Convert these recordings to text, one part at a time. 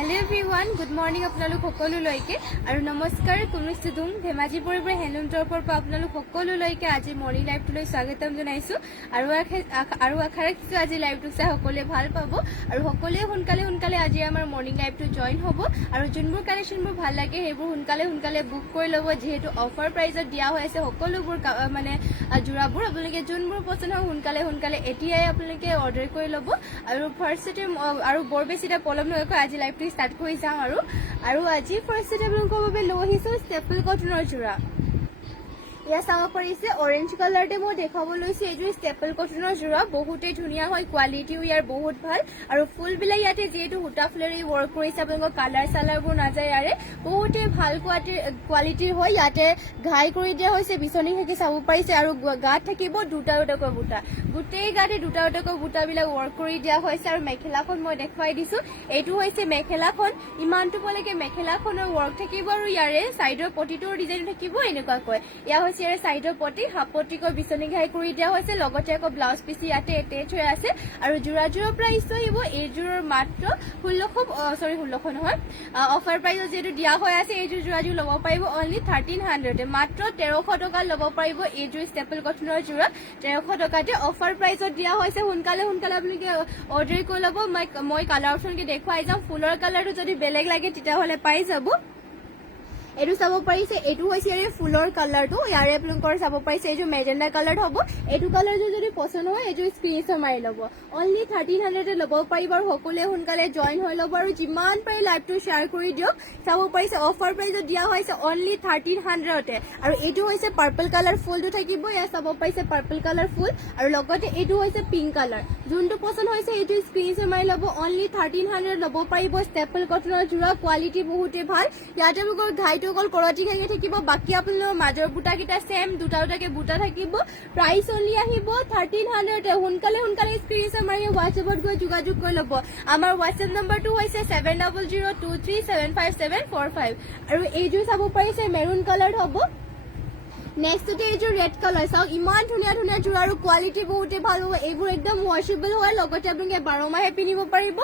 hello everyone good morning आपलोक सकलोলৈকে আৰু নমস্কাৰ কুমিষ্টুদুং ধেমাজি পৰিবৰ হেলুম তৰফৰ পৰা আপোনালোক সকলোলৈকে আজি মৰ্নিং লাইভটোলৈ স্বাগতম জনাইছো আৰু আশা ৰাখিছো আজি লাইভটো চাই সকলোৱে ভাল পাব আৰু সকলোৱে সোনকালে আজি আমাৰ মৰ্নিং লাইভটো জয়েন হ'ব আৰু যোনবোৰ কালেকশ্যনবোৰ ভাল লাগে সেইবোৰ সোনকালে বুক কৰি ল'ব যিহেতু অফাৰ প্ৰাইজত দিয়া হৈ আছে সকলোবোৰ মানে জোৰাবোৰ আপোনালোকে যোনবোৰ পছন্দ হয় সোনকালে এতিয়াই আপোনালোকে অৰ্ডাৰ কৰি ল'ব আৰু ফাৰ্ষ্টতে আৰু বৰ বেছিটা পলম নকৰাকৈ আজি লাইভটো স্টাৰ্ট কৰি যাওঁ আৰু আজি ফাৰ্ষ্টতে আপোনালোকৰ বাবে লৈ আহিছো ষ্টেপল কটনৰ জোৰা ইয়া চাব পাৰিছে অৰেঞ্জ কালাৰতে মই দেখাব লৈছো এইযোৰ ষ্টেপল কটনৰ জোৰা বহুতেই ধুনীয়া হয় কোৱালিটিও ইয়াৰ বহুত ভাল আৰু ফুলবিলাক ইয়াতে যিহেতু সূতা ফুলেৰে ৱৰ্ক কৰিছে আপোনালোকৰ কালাৰ চালাৰবোৰ নাযায় ইয়াৰে বহুতেই ভাল কোৱালিটিৰ হয় ইয়াতে ঘাই কৰি দিয়া হৈছে বিচনী থাকি চাব পাৰিছে আৰু গাত থাকিব দুটা বুটা গোটেই গাতে দুটা বুটাবিলাক ৱৰ্ক কৰি দিয়া হৈছে আৰু মেখেলাখন মই দেখুৱাই দিছো এইটো হৈছে মেখেলাখন ইমানটো পলৈকে মেখেলাখনৰ ৱৰ্ক থাকিব আৰু ইয়াৰে চাইডৰ পটিটোৰ ডিজাইন থাকিব এনেকুৱাকৈ ইয়া হৈছে ইয়াৰে চাইডৰ পটি হাপটিকৈ বিচনী ঘাই কৰি দিয়া হৈছে লগতে আকৌ ব্লাউজ পিচ ইয়াতে এটেচ হৈ আছে আৰু জোৰাজোৰৰ প্ৰাইচ আহিব এইযোৰৰ মাত্ৰ 1600 নহয় অফাৰ প্ৰাইচত যেটো দিয়া হৈ আছে এইযোৰ জোৰাজোৰ ল'ব পাৰিব অনলি 1300 মাত্ৰ 1300 টকা ল'ব পাৰিব এইযোৰ ষ্টেপল কটনৰ জোৰা 1300 টকাতে অফাৰ প্ৰাইচত দিয়া হৈছে সোনকালে আপোনালোকে অৰ্ডাৰ কৰি ল'ব মই কালাৰ অপশ্যনকে দেখুৱাই যাম ফুলৰ কালাৰটো যদি বেলেগ লাগে তেতিয়াহ'লে পাই যাব এইটো চাব পাৰিছে এইটো হৈছে ইয়াৰে ফুলৰ কালাৰটো ইয়াৰে আপোনালোকৰ চাব পাৰিছে এইটো মেজেণ্ডা কালাৰ হ'ব এইটো কালাৰটো যদি পছন্দ হয় এইটো স্ক্ৰীনশ্বট মাৰি ল'ব অনলি 1300 ল'ব পাৰিব আৰু সকলোৱে সোনকালে জয়েন হৈ ল'ব আৰু যিমান পাৰে লাইভটো শ্বেয়াৰ কৰি দিয়ক চাব পাৰিছে অফাৰ প্ৰাইচত দিয়া হৈছে অনলি 1300 আৰু এইটো হৈছে পাৰ্পল কালাৰ ফুলটো থাকিব ইয়াত চাব পাৰিছে পাৰ্পল কালাৰ ফুল আৰু লগতে এইটো হৈছে পিংক কালাৰ যোনটো পছন্দ হৈছে এইটো স্ক্ৰীনশ্বট মাৰি ল'ব অনলি 1300 ল'ব পাৰিব ষ্টেপল কটনৰ জোৰা কোৱালিটি বহুতেই ভাল ইয়াতে আপোনালোকৰ ঘাইটো অকল কৰতি ঘাইকে থাকিব বাকি আপোনালোকৰ মাজৰ বুটাকেইটা সেম দুটাকে বুটা থাকিব প্ৰাইচ অনলি আহিব 1300 সোনকালে স্ক্ৰীনশ্বট মাৰি হোৱাটছএপত গৈ যোগাযোগ কৰি ল'ব আমাৰ হোৱাটছএপ নম্বৰটো হৈছে 7002375745 আৰু এইযোৰ চাব পাৰিছে মেৰুন কালাৰ হ'ব নেক্সটতে এইযোৰ ৰেড কালাৰ চাওক ইমান ধুনীয়া জোৰা আৰু কোৱালিটি বহুতে ভাল হ'ব এইবোৰ একদম ৱাশেবল হয় লগতে আপোনালোকে 12 মাহে পিন্ধিব পাৰিব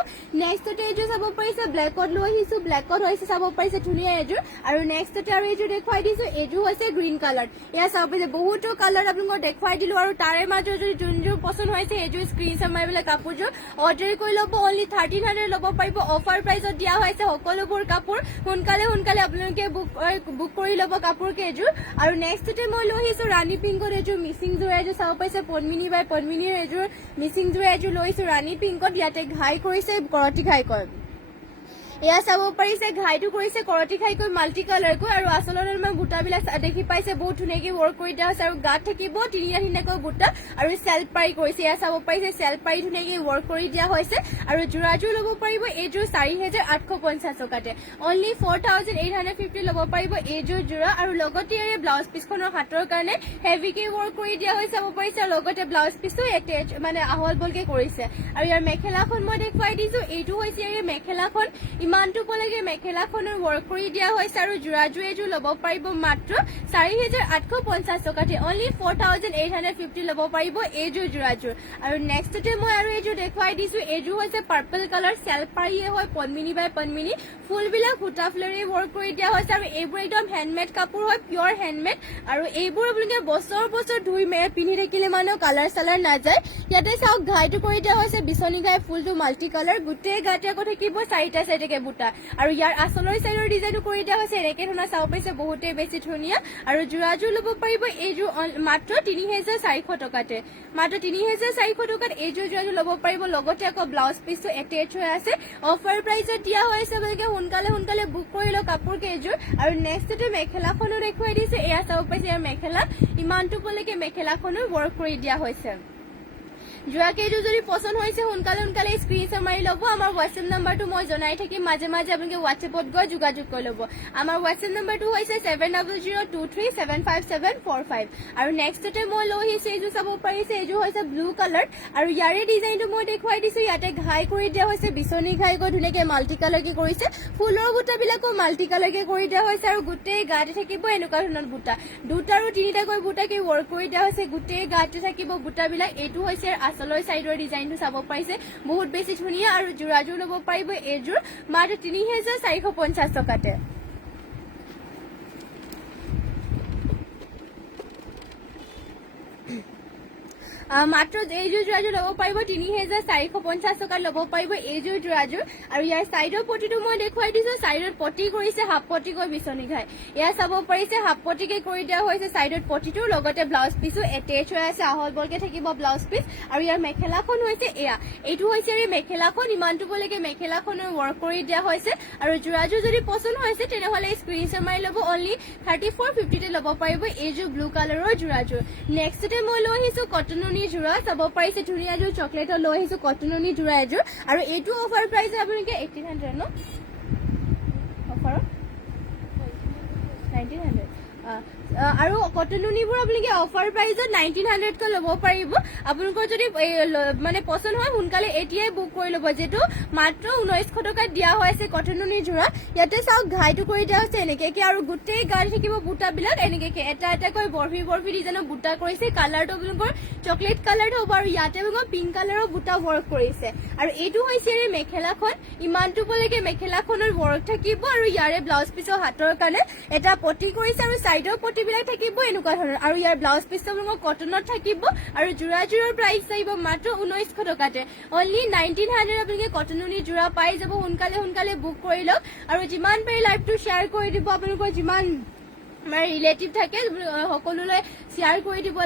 নেক্সটতে এইযোৰ চাব পাৰিছে ব্লেকত লৈ আহিছো ব্লেকত হৈছে চাব পাৰিছে ধুনীয়া এইযোৰ আৰু নেক্সটতে আৰু এইযোৰ দেখুৱাই দিছো এইযোৰ হৈছে গ্ৰীণ কালাৰ এয়া চাব পাৰিছে বহুতো কালাৰ আপোনালোকক দেখুৱাই দিলো আৰু তাৰে মাজত যদি যোনযোৰ পছন্দ হৈছে এইযোৰ স্ক্ৰীনশ্বট মাৰি পেলাই কাপোৰযোৰ অৰ্ডাৰ কৰি ল'ব অনলি 1300 ল'ব পাৰিব অফাৰ প্ৰাইচত দিয়া হৈছে সকলোবোৰ কাপোৰ সোনকালে আপোনালোকে বুক কৰি ল'ব কাপোৰ কেইযোৰ আৰু নেক্সটতে মই লৈ আহিছো ৰাণী পিংকত এইযোৰ মিচিং জোৰা এইযোৰ চাব পাৰিছে পদ্মিনী বাই পদ্মিনীৰ এইযোৰ মিচিং জোৰা এইযোৰ লৈছো ৰাণী পিংকত ইয়াতে ঘাই কৰিছে কৰতি ঘাই কৰে এয়া চাব পাৰিছে ঘাইটো কৰিছে কৰতি ঘাইকৈ মাল্টি কালাৰকৈ আৰু আচলতে মই বুটাবিলাক দেখি পাইছে বহুত ধুনীয়াকৈ ৱৰ্ক কৰি দিয়া হৈছে আৰু গাত থাকিব তিনিটাকৈ বুটা আৰু চেল্ফ পাৰি কৰিছে এয়া চাব পাৰিছে চেল্ফ পাৰি ধুনীয়াকৈ ৱৰ্ক কৰি দিয়া হৈছে আৰু জোৰাযোৰ ল'ব পাৰিব এইযোৰ 4850 টকাতে অনলি 4850 ল'ব পাৰিব এইযোৰ জোৰা আৰু লগতে ইয়াৰে ব্লাউজ পিচখনৰ হাতৰ কাৰণে হেভিকে ৱৰ্ক কৰি দিয়া হৈছে চাব পাৰিছে লগতে ব্লাউজ পিচটো এটেচ মানে আহল বলকে কৰিছে আৰু ইয়াৰ মেখেলাখন মই দেখুৱাই দিছো এইটো হৈছে ইয়াৰে মেখেলাখন ইমানটো পলৈকে মেখেলাখনৰ ৱৰ্ক কৰি দিয়া হৈছে আৰু জোৰাযোৰ এইযোৰ ল'ব পাৰিব মাত্ৰ 4850 টকাতে অনলি 4850 ল'ব পাৰিব এইযোৰ জোৰাযোৰ আৰু নেক্সটতে মই আৰু এইযোৰ দেখুৱাই দিছো এইযোৰ হৈছে পাৰ্পল কালাৰ চেল্ফ পাৰিয়ে হয় পদ্মিনী বাই পদ্মিনী ফুলবিলাক সূতা ফুলেৰে ৱৰ্ক কৰি দিয়া হৈছে আৰু এইবোৰ একদম হেণ্ডমেড কাপোৰ হয় পিয়ৰ হেণ্ডমেড আৰু এইবোৰ আপোনালোকে বছৰ ধুই পিন্ধি থাকিলে মানুহৰ কালাৰ চালাৰ নাযায় ইয়াতে চাওক ঘাইটো কৰি দিয়া হৈছে বিচনী ঘাই ফুলটো মাল্টি কালাৰ গোটেই গাতে আকৌ থাকিব চাৰিটা বুটা আৰু ইয়াৰ আচলৰ চাইডৰ ডিজাইনটো কৰি দিয়া হৈছে এনেকে ধৰণৰ চাব পাইছে বহুতেই বেছি ধুনীয়া আৰু জোৰাযোৰ ল'ব পাৰিব এইযোৰ মাত্ৰ 3400 টকাতে মাত্ৰ 3400 টকাত এইযোৰ জোৰাযোৰ ল'ব পাৰিব লগতে আকৌ ব্লাউজ পিচটো এটেচ হৈ আছে অফাৰ প্ৰাইচত দিয়া হৈছে আপোনালোকে সোনকালে বুক কৰি লওক কাপোৰ কেইযোৰ আৰু নেক্সটতে মেখেলাখনো দেখুৱাই দিছে এয়া চাব পাইছে ইয়াৰ মেখেলা ইমানটো পলৈকে মেখেলাখনো ৱৰ্ক কৰি দিয়া হৈছে জোৰা কেইযোৰ যদি পছন্দ হৈছে সোনকালে স্ক্ৰীনশ্বট মাৰি ল'ব আমাৰ হোৱাটছএপ নম্বৰটো মই জনাই থাকিম মাজে আপোনালোকে হোৱাটছএপত গৈ যোগাযোগ কৰি ল'ব আমাৰ হোৱাটছএপ নম্বৰটো হৈছে 7002375745 আৰু নেক্সটতে মই লৈ আহিছো এইযোৰ চাব পাৰিছে এইযোৰ হৈছে ব্লু কালাৰ আৰু ইয়াৰে ডিজাইনটো মই দেখুৱাই দিছো ইয়াতে ঘাই কৰি দিয়া হৈছে বিচনী ঘাই কৰি ধুনীয়াকে মাল্টি কালাৰকে কৰিছে ফুলৰ বুটাবিলাকো মাল্টি কালাৰকে কৰি দিয়া হৈছে আৰু গোটেই গাতে থাকিব এনেকুৱা ধৰণৰ বুটা দুটা আৰু তিনিটাকৈ বুটাকে ৱৰ্ক কৰি দিয়া হৈছে গোটেই গাতে থাকিব বুটাবিলাক এইটো হৈছে আচলৰ চাইডৰ ডিজাইনটো চাব পাৰিছে বহুত বেছি ধুনীয়া আৰু যোৰাযোৰ ল'ব পাৰিব এইযোৰ মাত্ৰ ৩,৪৫০ টকাতে মাত্ৰ এইযোৰ যোৰাযোৰ ল'ব পাৰিব ৩,৪৫০ টকাত ল'ব পাৰিব এইযোৰ যোৰাযোৰ আৰু ইয়াৰ চাইডৰ পটিটো মই দেখুৱাই দিছো চাইডত পটি কৰিছে হাফ পটিকৈ বিচনি ঘাই এয়া চাব পাৰিছে হাফ পটিকে কৰি দিয়া হৈছে চাইডত পটিটো লগতে ব্লাউজ পিছো এটেচ হৈ আছে আহল বলকে থাকিব ব্লাউজ পিচ আৰু ইয়াৰ মেখেলাখন হৈছে এয়া এইটো হৈছে এই মেখেলাখন ইমানটো বলৈকে মেখেলাখনৰ ৱৰ্ক কৰি দিয়া হৈছে আৰু যোৰাযোৰ যদি পছন্দ হৈছে তেনেহ'লে স্ক্ৰীনশ্বট মাৰি ল'ব অনলি 3450 তে ল'ব পাৰিব এইযোৰ ব্লু কালাৰৰ যোৰাযোৰ নেক্সটতে মই লৈ আহিছো কটনৰ যোৰা চাব পাৰিছে ধুনীয়াযোৰ চকলেটৰ লৈ আহিছো কটননি যোৰা এযোৰ আৰু এইটো অফাৰ প্ৰাইচ আপোনালোকে 1800 ন অফাৰত 1900 আৰু কটননিবোৰ আপোনালোকে অফাৰ প্ৰাইজত 1900 কৈ ল'ব পাৰিব আপোনালোকৰ যদি মানে পছন্দ হয় সোনকালে এতিয়াই বুক কৰি ল'ব যেটো মাত্ৰ 1900 টকাত দিয়া হৈছে কটননি যোৰা ইয়াতে চাওক ঘাইটো কৰি দিয়া হৈছে এনেকে কি আৰু গোটেই গাড়ী থাকিব বুটাবিলাক এনেকে এটা এটাকৈ বৰফি বৰফি ডিজাইনৰ বুটা কৰিছে কালাৰটো আপোনালোকৰ চকলেট কালাৰ হ'ব আৰু ইয়াতে আপোনালোকৰ পিংক কালাৰৰ বুটা ৱৰ্ক কৰিছে আৰু এইটো হৈছে এই মেখেলাখন ইমানটো বলৈকে মেখেলাখনৰ ৱৰ্ক থাকিব আৰু ইয়াৰে ব্লাউজ পিছৰ হাতৰ কাৰণে এটা পটি কৰিছে আৰু চাইডৰ পটিবিলাক থাকিব এনেকুৱা ধৰণৰ আৰু ইয়াৰ ব্লাউজ পিছটো আপোনালোকৰ কটনত থাকিব আৰু যোৰাযোৰৰ প্ৰাইচ আহিব মাত্ৰ 1900 টকাতে অনলি 1900 আপোনালোকে কটননি যোৰা পাই যাব সোনকালে বুক কৰি লওক আৰু যিমান পাৰি লাইভটো শ্বেয়াৰ কৰি দিব আপোনালোকৰ যিমান আমাৰ ৰিলেটিভ থাকে সকলোলৈ শ্বেয়াৰ কৰি দিব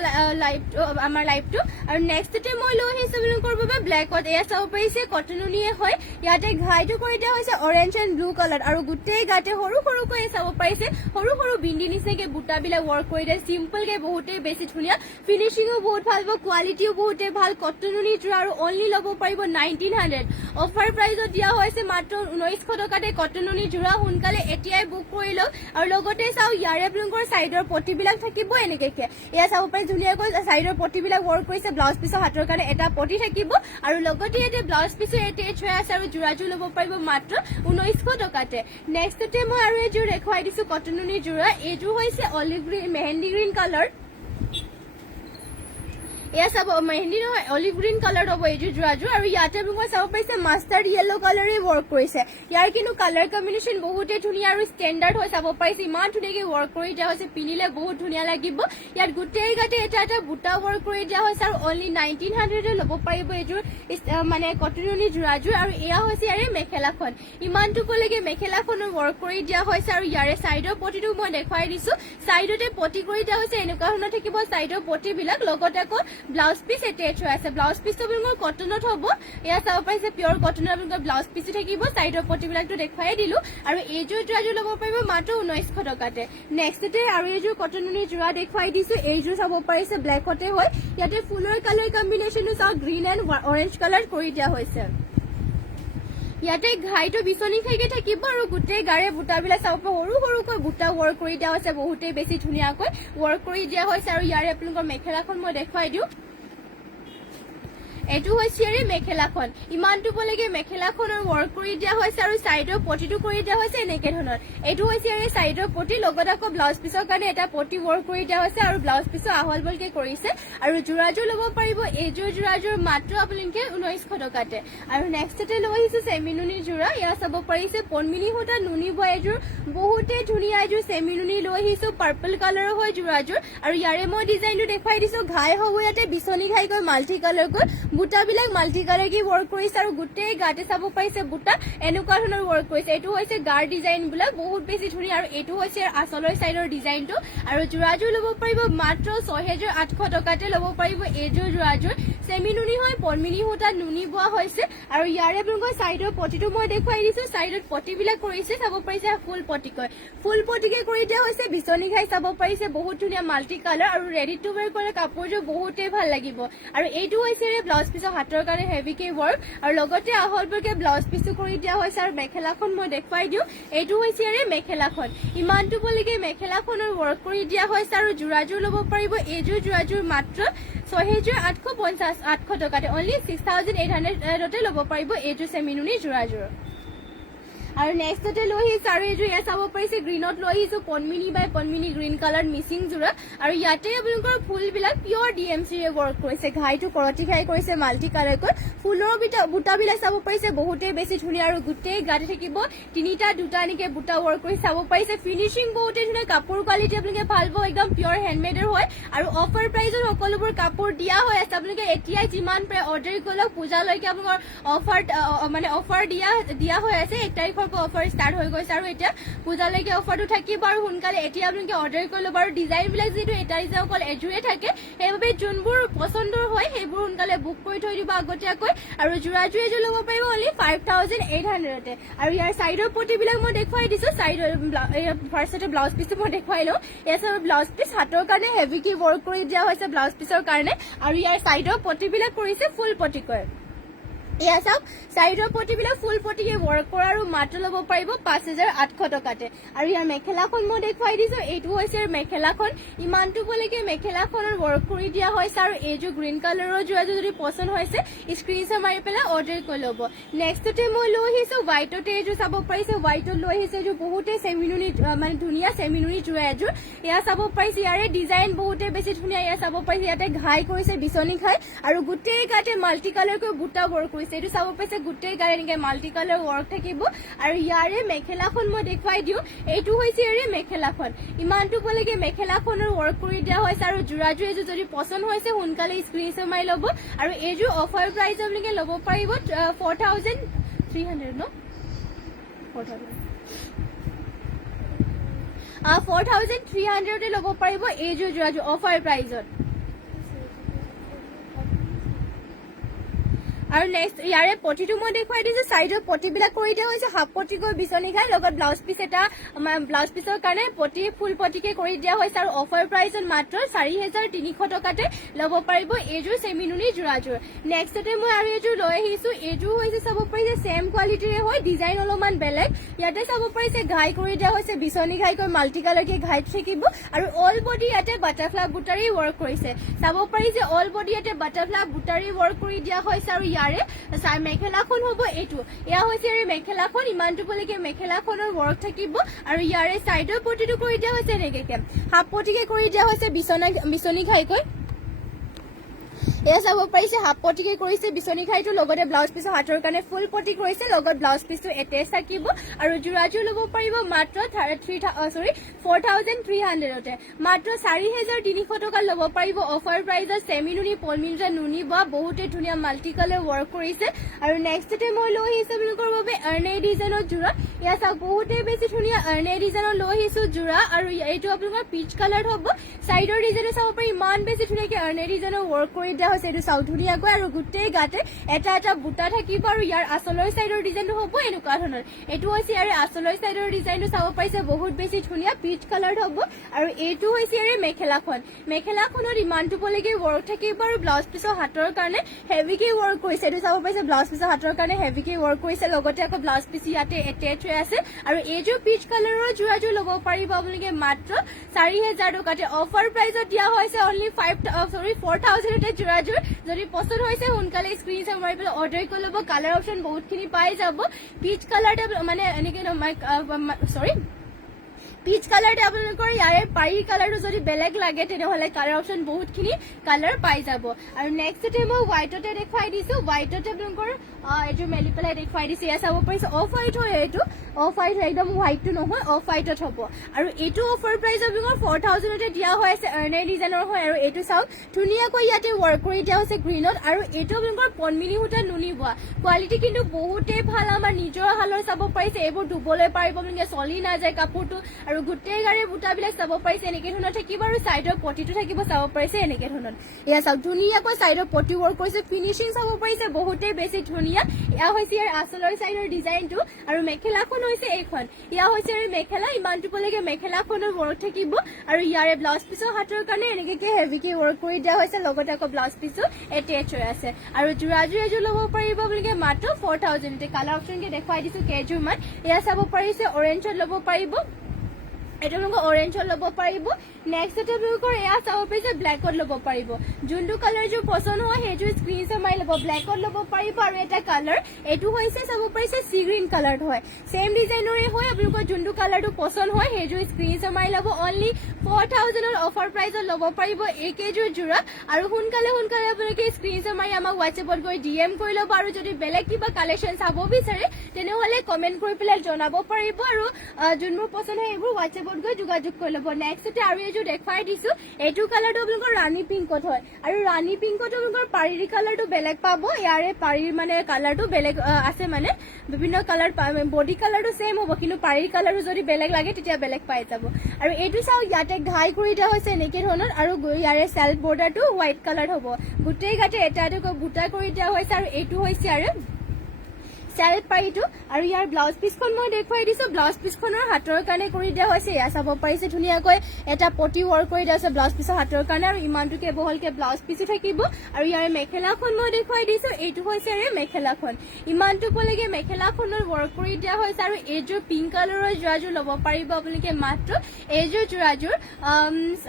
আমাৰ লাইভটো আৰু নেক্সটতে মই লৈ আহিছো আপোনালোকৰ বাবে ব্লেকত এয়া চাব পাৰিছে কটননিয়ে হয় ইয়াতে ঘাইটো কৰি দিয়া হৈছে অৰেঞ্জ এণ্ড ব্লু কালাৰ আৰু গোটেই গাতে সৰু সৰুকৈ চাব পাৰিছে সৰু সৰু বিন্দি নিচিনাকে বুটাবিলাক ৱৰ্ক কৰি দিয়ে চিম্পলকে বহুতেই বেছি ধুনীয়া ফিনিচিঙো বহুত ভাল হ'ব কোৱালিটিও বহুতেই ভাল কটননি যোৰা আৰু অনলি ল'ব পাৰিব 1900 অফাৰ প্ৰাইজত দিয়া হৈছে মাত্ৰ 1900 টকাতে কটননি যোৰা সোনকালে এতিয়াই বুক কৰি লওক আৰু লগতে চাওক ইয়াৰে আপোনালোকৰ চাইডৰ পটিবিলাক থাকিব এনেকে এয়া চাব পাৰি ধুনীয়াকৈ চাইডৰ পটিবিলাক ৱৰ্ক কৰিছে ব্লাউজ পিছৰ হাতৰ কাৰণে এটা পটি থাকিব আৰু লগতে ইয়াতে ব্লাউজ পিছো এটেচ হৈ আছে আৰু যোৰাযোৰ ল'ব পাৰিব মাত্ৰ 1900 টকাতে নেক্সটতে মই আৰু এযোৰ দেখুৱাই দিছো কটননি যোৰা এইযোৰ হৈছে olive green mehndi green colour এয়া চাব মেহেন্দি নহয় অলিভ গ্ৰীণ কালাৰ হ'ব এইযোৰ যোৰাযোৰ আৰু ইয়াতে আপোনালোকে চাব পাৰিছে মাষ্টাৰ্ড য়েল্লো কালাৰে ৱৰ্ক কৰিছে ইয়াৰ কিন্তু কালাৰ কম্বিনেশ্যন বহুতে ধুনীয়া আৰু ষ্টেণ্ডাৰ্ড হৈ চাব পাৰিছে ইমান ধুনীয়াকে ৱৰ্ক কৰি দিয়া হৈছে পিন্ধিলে বহুত ধুনীয়া লাগিব ইয়াত গোটেই গাতে এটা এটা বুটা ৱৰ্ক কৰি দিয়া হৈছে আৰু অনলি 1900 ল'ব পাৰিব এইযোৰ মানে কটননি যোৰাযোৰ আৰু এয়া হৈছে ইয়াৰে মেখেলাখন ইমানটো কলৈকে মেখেলাখনৰ ৱৰ্ক কৰি দিয়া হৈছে আৰু ইয়াৰে চাইডৰ পটিটো মই দেখুৱাই দিছো চাইডতে পটি কৰি দিয়া হৈছে এনেকুৱা ধৰণৰ থাকিব চাইডৰ পটিবিলাক লগতে আকৌ ব্লাউজ পিচ এটেচ হৈ আছে ব্লাউজ পিচটো আপোনালোকৰ কটনত হ'ব এয়া চাব পাৰিছে পিয়ৰ কটনত আপোনালোকৰ ব্লাউজ পিচো থাকিব চাইডৰ পটিবিলাকটো দেখুৱাই দিলো আৰু এইযোৰ যোৰাযোৰ ল'ব পাৰিব মাত্ৰ 1900 টকাতে নেক্সটতে আৰু এইযোৰ কটননি যোৰা দেখুৱাই দিছো এইযোৰ চাব পাৰিছে ব্লেকতে হয় ইয়াতে ফুলৰ কালাৰ কম্বিনেশ্যনটো চাওক গ্ৰীণ এণ্ড অৰেঞ্জ কালাৰ কৰি দিয়া হৈছে ইয়াতে ঘাইটো বিচনি খাইকে থাকিব আৰু গোটেই গাৰে বুটাবিলাক চাব সৰু সৰুকৈ বুটা ৱৰ্ক কৰি দিয়া হৈছে বহুতেই বেছি ধুনীয়াকৈ ৱৰ্ক কৰি দিয়া হৈছে আৰু ইয়াৰে আপোনালোকৰ মেখেলাখন মই দেখুৱাই দিওঁ এইটো হৈছে মেখেলাখন ইমানটো বলৈকে মেখেলাখনৰ ৱৰ্ক কৰি দিয়া হৈছে আৰু চাইডৰ পটিটো কৰি দিয়া হৈছে এনেকে ধৰণৰ এইটো হৈছে চাইডৰ পটি লগত আকৌ ব্লাউজ পিছৰ কাৰণে এটা পটি ৱৰ্ক কৰি দিয়া হৈছে আৰু ব্লাউজ পিছৰ আহল বলকে কৰিছে আৰু যোৰাযোৰ ল'ব পাৰিব এইযোৰ যোৰাযোৰ মাত্ৰ আপোনালোকে 1900 টকাতে আৰু নেক্সটতে লৈ আহিছো চেমিনুনি যোৰা ইয়াত চাব পাৰিছে পনমিনি সূতা নুনি বয় এইযোৰ বহুতে ধুনীয়া এইযোৰ চেমিনুনি লৈ আহিছো পাৰ্পল কালাৰৰ হয় যোৰাযোৰ আৰু ইয়াৰে মই ডিজাইনটো দেখুৱাই দিছো ঘাই হ'ব ইয়াতে বিচনি ঘাইকৈ মাল্টি কালাৰকৈ বুটাবিলাক মাল্টি কালাৰ কি ৱৰ্ক কৰিছে আৰু গোটেই গাতে চাব পাৰিছে বুটা এনেকুৱা ধৰণৰ ৱৰ্ক কৰিছে এইটো হৈছে গাৰ ডিজাইন বিলাক বহুত বেছি ধুনীয়া আৰু এইটো হৈছে আচলৰ চাইডৰ ডিজাইনটো আৰু যোৰাযোৰ ল'ব পাৰিব মাত্ৰ 6800 টকাতে ল'ব পাৰিব এইযোৰ যোৰাযোৰ চেমিনুনি হয় পনমিনি সূতা নুনি বোৱা হৈছে আৰু ইয়াৰে আপোনালোকৰ চাইডৰ পটিটো মই দেখুৱাই দিছো চাইডত পটিবিলাক কৰিছে চাব পাৰিছে ফুল পটিকে কৰি দিয়া হৈছে বিচনি ঘাই চাব পাৰিছে বহুত ধুনীয়া মাল্টি কালাৰ আৰু ৰেডি টু ৱেৰ কৰা কাপোৰযোৰ বহুতেই ভাল লাগিব আৰু এইটো হৈছে ব্লাউজ পিছৰ হাতৰ কাৰণে হেভিকে ৱৰ্ক আৰু লগতে আহলবৰকে ব্লাউজ পিছো কৰি দিয়া হৈছে আৰু মেখেলাখন মই দেখুৱাই দিওঁ এইটো হৈছে মেখেলাখন ইমানটো বলৈকে মেখেলাখনৰ ৱৰ্ক কৰি দিয়া হৈছে আৰু যোৰাযোৰ ল'ব পাৰিব এইযোৰ যোৰাযোৰ মাত্ৰ 6850 টকাতে অনলি 6800 ল'ব পাৰিব এইযোৰ চেমিনুনি যোৰাযোৰ আৰু নেক্সটতে লৈ আহিছো আৰু এইযোৰ ইয়াত চাব পাৰিছে গ্ৰীণত লৈ আহিছো পনমিনি বাই পনমিনি গ্ৰীণ কালাৰ মিচিং যোৰা আৰু ইয়াতে আপোনালোকৰ ফুলবিলাক পিয়ৰ DMC ৰে ৱৰ্ক কৰিছে ঘাইটো কৰতি ঘাই কৰিছে মাল্টি কালাৰ কৈ ফুলৰ বুটাবিলাক চাব পাৰিছে বহুতে বেছি ধুনীয়া আৰু গোটেই গাতে থাকিব তিনিটা দুটা এনেকে বুটা ৱৰ্ক কৰি চাব পাৰিছে ফিনিচিং বহুতে ধুনীয়া কাপোৰ কোৱালিটি আপোনালোকে ভাল পাব একদম পিয়ৰ হেণ্ডমেডৰ হয় আৰু অফাৰ প্ৰাইজত সকলোবোৰ কাপোৰ দিয়া হৈ আছে আপোনালোকে এতিয়া যিমান পাৰে অৰ্ডাৰ কৰিলেও পূজালৈকে আপোনালোকৰ অফাৰ দিয়া হৈ আছে 1 তাৰিখৰ পৰা অফাৰ ষ্টাৰ্ট হৈ গৈছে আৰু এতিয়া পূজালৈকে অফাৰটো থাকিব আৰু সোনকালে এতিয়া আপোনালোকে অৰ্ডাৰ কৰিলে বাৰু ডিজাইনবিলাক যিটো এটা ডিজাইন অকল এযোৰে থাকে সেইবাবে যোনবোৰ পচন্দৰ হয় সেইবোৰ সোনকালে বুক কৰি থৈ দিব আগতীয়াকৈ আৰু যোৰা এযোৰ ল'ব পাৰিব অনলি 5800 আৰু ইয়াৰ চাইডৰ পটিবিলাক মই দেখুৱাই দিছো চাইডৰ ফাৰ্ষ্টতে ব্লাউজ পিচটো মই দেখুৱাই লওঁ ইয়াৰ ব্লাউজ পিচ হাতৰ কাৰণে হেভিকে ৱৰ্ক কৰি দিয়া হৈছে ব্লাউজ পিচৰ কাৰণে আৰু ইয়াৰ চাইডৰ পটিবিলাক কৰিছে ফুল পটিকৈ এয়া চাওক চাইডৰ পটিবিলাক ফুল পটিকে ৱৰ্ক কৰা আৰু মাত্ৰ ল'ব পাৰিব 5800 টকাতে আৰু ইয়াৰ মেখেলাখন মই দেখুৱাই দিছো এইটো হৈছে মেখেলাখন ইমানটো বলৈকে মেখেলাখনৰ ৱৰ্ক কৰি দিয়া হৈছে আৰু এইযোৰ গ্ৰীণ কালাৰৰ যোৰাযোৰ যদি পছন্দ হৈছে স্ক্ৰীনশ্বট মাৰি পেলাই অৰ্ডাৰ কৰি ল'ব নেক্সটতে মই লৈ আহিছো হোৱাইটতে এইযোৰ চাব পাৰিছে হোৱাইটত লৈ আহিছো এইযোৰ বহুতে চেমিনুনি মানে ধুনীয়া চেমিনুনি যোৰা এযোৰ এয়া চাব পাৰিছে ইয়াৰে ডিজাইন বহুতে বেছি ধুনীয়া এয়া চাব পাৰিছে ইয়াতে ঘাই কৰিছে বিচনী ঘাই আৰু গোটেই গাতে মাল্টি কালাৰকৈ বুটা ৱৰ্ক কৰিছে এইটো চাব পাৰিছে গোটেই গাড়ী এনেকে মাল্টি কালাৰ ৱৰ্ক থাকিব আৰু ইয়াৰে মেখেলাখন মই দেখুৱাই দিওঁ এইটো হৈছে ইয়াৰে মেখেলাখন ইমানটো বলৈকে মেখেলাখনৰ ৱৰ্ক কৰি দিয়া হৈছে আৰু যোৰাযোৰ এযোৰ যদি পছন্দ হৈছে সোনকালে স্ক্ৰীনশ্বট মাৰি ল'ব আৰু এইযোৰ অফাৰ প্ৰাইচ আপোনালোকে ল'ব পাৰিব 4300 ন 4300 ল'ব পাৰিব এইযোৰ যোৰাযোৰ অফাৰ প্ৰাইজত আৰু নেক্সট ইয়াৰে পটিটো মই দেখুৱাই দিছো চাইডৰ পটিবিলাক কৰি দিয়া হৈছে হাফ পটিকৈ বিচনী ঘাই লগত ব্লাউজ পিচ এটা ব্লাউজ পিচৰ কাৰণে পটি ফুল পটিকে কৰি দিয়া হৈছে আৰু অফাৰ প্ৰাইজত মাত্ৰ 4300 টকাতে ল'ব পাৰিব এইযোৰ চেমিনুনি যোৰাযোৰ নেক্সটতে মই আৰু এইযোৰ লৈ আহিছো এইযোৰ হৈছে চাব পাৰিছে চেম কোৱালিটিৰে হয় ডিজাইন অলপমান বেলেগ ইয়াতে চাব পাৰিছে ঘাই কৰি দিয়া হৈছে বিচনী ঘাইকৈ মাল্টি কালাৰকে ঘাই থাকিব আৰু অল বডি ইয়াতে বাটাৰফ্লাই বুটাৰী ৱৰ্ক কৰিছে চাব পাৰিছে অল বডি ইয়াতে বাটাৰফ্লাই বুটাৰী ৱৰ্ক কৰি দিয়া হৈছে আৰু মেখেলাখন হ'ব এইটো এয়া হৈছে মেখেলাখন ইমানটো বলৈকে মেখেলাখনৰ ৱৰ্ক থাকিব আৰু ইয়াৰে চাইডৰ পটিটো কৰি দিয়া হৈছে এনেকে হাফ পটিকে কৰি দিয়া হৈছে বিচনী ঘাইকৈ এয়া চাব পাৰিছে হাফ পটিকে কৰিছে বিচনী ঘাইটো লগতে ব্লাউজ পিচৰ হাতৰ কাৰণে ফুল পটি কৰিছে লগত ব্লাউজ পিচটো এটেচ থাকিব আৰু যোৰাযোৰ ল'ব পাৰিব মাত্ৰ 4300 মাত্ৰ 4300 টকা ল'ব পাৰিব অফাৰ প্ৰাইজত চেমিনুনি পলমিনজা নুনি বা বহুতে ধুনীয়া মাল্টি কালাৰ ৱৰ্ক কৰিছে আৰু নেক্সটতে মই লৈ আহিছো আপোনালোকৰ বাবে আৰ্নে ডিজাইনৰ যোৰা এয়া চাওক বহুতে বেছি ধুনীয়া আৰ্নে ডিজাইনৰ লৈ আহিছো যোৰা আৰু এইটো আপোনালোকৰ পিচ কালাৰ হ'ব চাইডৰ ডিজাইনো চাব পাৰি ইমান বেছি ধুনীয়াকে আৰ্নে ডিজাইনৰ ৱৰ্ক কৰি দিয়া হৈছে এইটো চাওক ধুনীয়াকৈ আৰু গোটেই গাতে এটা এটা বুটা থাকিব আৰু ইয়াৰ আচলৰ চাইডৰ ডিজাইনটো হ'ব এনেকুৱা ধৰণৰ এইটো হৈছে ইয়াৰে আচলৰ চাইডৰ ডিজাইনটো চাব পাৰিছে বহুত বেছি ধুনীয়া পিচ কালাৰ হ'ব আৰু এইটো হৈছে ইয়াৰে মেখেলাখনত ইমানটো বলৈকে ৱৰ্ক থাকিব আৰু ব্লাউজ পিচৰ হাতৰ কাৰণে হেভিকে ৱৰ্ক কৰিছে এইটো চাব পাৰিছে ব্লাউজ পিচৰ হাতৰ কাৰণে হেভিকে ৱৰ্ক কৰিছে লগতে আকৌ ব্লাউজ পিচ ইয়াতে এটেচ হৈ আছে আৰু এইযোৰ পিচ কালাৰৰ যোৰাযোৰ ল'ব পাৰিব আপোনালোকে মাত্ৰ 4000 টকাতে অফাৰ প্ৰাইজত দিয়া হৈছে অনলি 4000 যোৰাযোৰ যদি পছন্দ হৈছে সোনকালে স্ক্ৰীনশ্বট মাৰি পেলাই অৰ্ডাৰ কৰি ল'ব কালাৰ অপশ্যন বহুতখিনি পাই যাব পিচ কালাৰটা মানে এনেকে পিচ কালাৰতে আপোনালোকৰ ইয়াৰে পাৰি কালাৰটো যদি বেলেগ লাগে তেনেহ'লে কালাৰ অপশ্যন বহুতখিনি কালাৰ পাই যাব আৰু নেক্সটতে মই হোৱাইটতে দেখুৱাই দিছো হোৱাইটতে আপোনালোকৰ এইটো মেলি পেলাই দেখুৱাই দিছো এয়া চাব পাৰিছে অফ হোৱাইট হয় এইটো অফ হোৱাইট একদম হোৱাইটটো নহয় অফ হোৱাইটত হ'ব আৰু এইটো অফাৰ প্ৰাইচ আপোনালোকৰ 4000তে দিয়া হৈ আছে আৰ্নে ডিজাইনৰ হয় আৰু এইটো চাওক ধুনীয়াকৈ ইয়াতে ৱৰ্ক কৰি দিয়া হৈছে গ্ৰীণত আৰু এইটো আপোনালোকৰ পনমিনি সূতা নুনি বোৱা কোৱালিটি কিন্তু বহুতেই ভাল আমাৰ নিজৰ হালৰ চাব পাৰিছে এইবোৰ ধুবলৈ পাৰিব আপোনালোকে চলি নাযায় কাপোৰটো আৰু গোটেই গাড়ীৰ বুটাবিলাক চাব পাৰিছে এনেকে ধৰণৰ থাকিব আৰু চাইডৰ পটিটো থাকিব চাব পাৰিছে এনেকে ধৰণৰ এয়া চাওক ধুনীয়াকৈ চাইডৰ পটি ৱৰ্ক কৰিছে ফিনিচিং চাব পাৰিছে বহুতেই বেছি ধুনীয়া এয়া হৈছে ইয়াৰ আচলৰ চাইডৰ ডিজাইনটো আৰু মেখেলাখন হৈছে এইখন এয়া হৈছে ইয়াৰ মেখেলা ইমানটো বলৈকে মেখেলাখনৰ ৱৰ্ক থাকিব আৰু ইয়াৰে ব্লাউজ পিচৰ হাতৰ কাৰণে এনেকে হেভিকে ৱৰ্ক কৰি দিয়া হৈছে লগতে আকৌ ব্লাউজ পিচো এটেচ হৈ আছে আৰু যোৰাযোৰ এযোৰ ল'ব পাৰিব আপোনালোকে মাত্ৰ 4000 কালাৰ অপশ্যনকে দেখুৱাই দিছো কেইযোৰমান এয়া চাব পাৰিছে অৰেঞ্জত ল'ব পাৰিব এটা আপোনালোকে অৰেঞ্জত ল'ব পাৰিব নেক্সট এটা আপোনালোকৰ এয়া চাব পাৰিছে ব্লেকত ল'ব পাৰিব যোনটো কালাৰ যোৰ পছন্দ হয় সেইযোৰ স্ক্ৰীনশ্বট মাৰি ল'ব ব্লেকত ল'ব পাৰিব আৰু এটা কালাৰ এইটো হৈছে চাব পাৰিছে সি গ্ৰীণ কালাৰত হয় সেম ডিজাইনৰে হয় আপোনালোকৰ যোনটো কালাৰটো পছন্দ হয় সেইযোৰ স্ক্ৰীনশ্বট মাৰি ল'ব অনলি 4000 ৰ অফাৰ প্ৰাইজত ল'ব পাৰিব এইকেইযোৰ যোৰা আৰু সোনকালে আপোনালোকে স্ক্ৰীনশ্বট মাৰি আমাক হোৱাটছএপত গৈ DM কৰি ল'ব আৰু যদি বেলেগ কিবা কালেকশ্যন চাব বিচাৰে তেনেহ'লে কমেণ্ট কৰি পেলাই জনাব পাৰিব আৰু যোনবোৰ পছন্দ হয় এইবোৰ হোৱাটছএপত গৈ যোগাযোগ কৰি ল'ব নেক্সটতে আৰু এইযোৰ দেখুৱাই দিছো এইটো কালাৰটো আপোনালোকৰ ৰাণী পিংকত হয় আৰু ৰাণী পিংকত আপোনালোকৰ পাৰীৰ কালাৰটো বেলেগ পাব ইয়াৰে পাৰীৰ মানে কালাৰটো বেলেগ আছে মানে বিভিন্ন কালাৰ বডি কালাৰটো সেম হ'ব কিন্তু পাৰীৰ কালাৰটো যদি বেলেগ লাগে তেতিয়া বেলেগ পাই যাব আৰু এইটো চাওক ইয়াতে ঘাই কৰি দিয়া হৈছে এনেকে ধৰণৰ আৰু ইয়াৰে সেল্ফ বৰ্ডাৰটো হোৱাইট কালাৰ হ'ব গোটেই গাতে এটা এটা বুটা কৰি দিয়া হৈছে আৰু এইটো হৈছে আৰু সেল্ফ পাৰীটো আৰু ইয়াৰ ব্লাউজ পিছখন মই দেখুৱাই দিছো ব্লাউজ পিছখনৰ হাতৰ কাৰণে কৰি দিয়া হৈছে এয়া চাব পাৰিছে ধুনীয়াকৈ এটা পটি ৱৰ্ক কৰি দিয়া হৈছে ব্লাউজ পিছৰ হাতৰ কাৰণে আৰু ইমানটোকে বহলকে ব্লাউজ পিছো থাকিব আৰু ইয়াৰ মেখেলাখন মই দেখুৱাই দিছো এইটো হৈছে মেখেলাখন ইমানটো পলৈকে মেখেলাখনৰ ৱৰ্ক কৰি দিয়া হৈছে আৰু এইযোৰ পিংক কালাৰৰ যোৰাযোৰ ল'ব পাৰিব আপোনালোকে মাত্ৰ এইযোৰ যোৰাযোৰ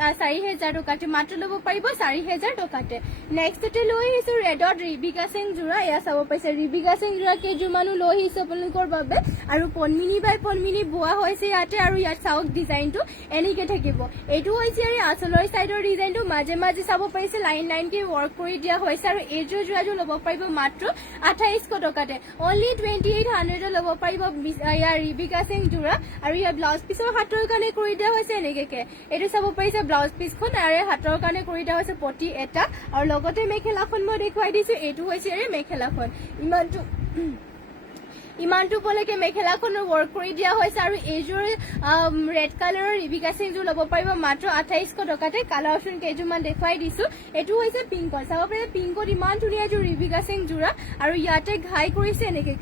4000 টকাতে মাত্ৰ ল'ব পাৰিব 4000 টকাতে নেক্সটতে লৈ আহিছো ৰেডত ৰিবিকা সিং যোৰা এয়া চাব পাৰিছে ৰিবিকা সিং যোৰা কেইযোৰ মানুহ লৈ আহিছে আপোনালোকৰ বাবে আৰু পন্মিনী বাই পন্মিনী বোৱা হৈছে ইয়াতে আৰু ইয়াত চাওক ডিজাইনটো এনেকে থাকিব এইটো হৈছে আৰু আঁচলৰ চাইডৰ ডিজাইনটো মাজে মাজে চাব পাৰিছে লাইন কে ৱৰ্ক কৰি দিয়া হৈছে আৰু এইযোৰ যোৰাযোৰ ল'ব পাৰিব মাত্ৰ 2800 টকাতে অনলি 2800 ল'ব পাৰিব ইয়াৰ ৰিবিকা সিং যোৰা আৰু ইয়াৰ ব্লাউজ পিছৰ হাতৰ কাৰণে কৰি দিয়া হৈছে এনেকে এইটো চাব পাৰিছে ব্লাউজ পিছখন আৰু হাতৰ কাৰণে কৰি দিয়া হৈছে পটি এটা আৰু লগতে মেখেলাখন মই দেখুৱাই দিছো এইটো হৈছে মেখেলাখন ইমানটো পলৈকে মেখেলাখনৰ ৱৰ্ক কৰি দিয়া হৈছে আৰু এইযোৰ ৰেড কালাৰৰ ৰিবিকা সিংযোৰ ল'ব পাৰিব মাত্ৰ 2800 টকাতে কালাৰ অপশ্যন কেইযোৰমান দেখুৱাই দিছো এইটো হৈছে পিংকত চাব পাৰে পিংকত ইমান ধুনীয়া যোৰ ৰিবিকা সিং যোৰা আৰু ইয়াতে ঘাই কৰিছে এনেকে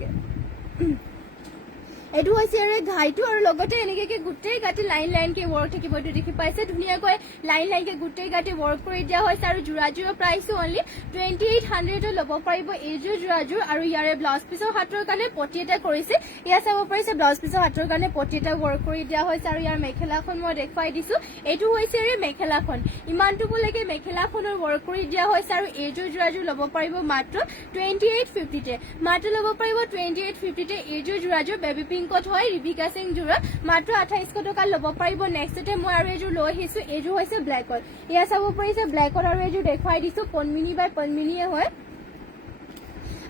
এইটো হৈছে ঘাইটো আৰু লগতে এনেকে গোটেই গাতে লাইন কে ৱৰ্ক থাকিব এইটো দেখি পাইছে ধুনীয়াকৈ লাইন কে গোটেই গাতে ৱৰ্ক কৰি দিয়া হৈছে আৰু যোৰাযোৰৰ প্ৰাইচো অনলি 2800 ল'ব পাৰিব এইযোৰ যোৰাযোৰ আৰু ইয়াৰে ব্লাউজ পিছৰ হাতৰ কাৰণে পটি এটা কৰিছে ইয়া চাব পাৰিছে ব্লাউজ পিছৰ হাতৰ কাৰণে পটি এটা ৱৰ্ক কৰি দিয়া হৈছে আৰু ইয়াৰ মেখেলাখন মই দেখুৱাই দিছো এইটো হৈছে মেখেলাখন ইমানটো পলৈকে মেখেলাখনৰ ৱৰ্ক কৰি দিয়া হৈছে আৰু এইযোৰ যোৰাযোৰ ল'ব পাৰিব মাত্ৰ 2850 তে মাত্ৰ ল'ব পাৰিব 2850 তে এইযোৰ যোৰাযোৰ বেবী পিংকত হয় ৰিবিকা সিং যোৰা মাত্ৰ 2800 টকা ল'ব পাৰিব নেক্সটতে মই আৰু এইযোৰ লৈ আহিছো এইযোৰ হৈছে ব্লেকত ইয়া চাব পাৰিছে ব্লেকত আৰু এইযোৰ দেখুৱাই দিছো পন্মিনী বাই পন্মিনীয়ে হয়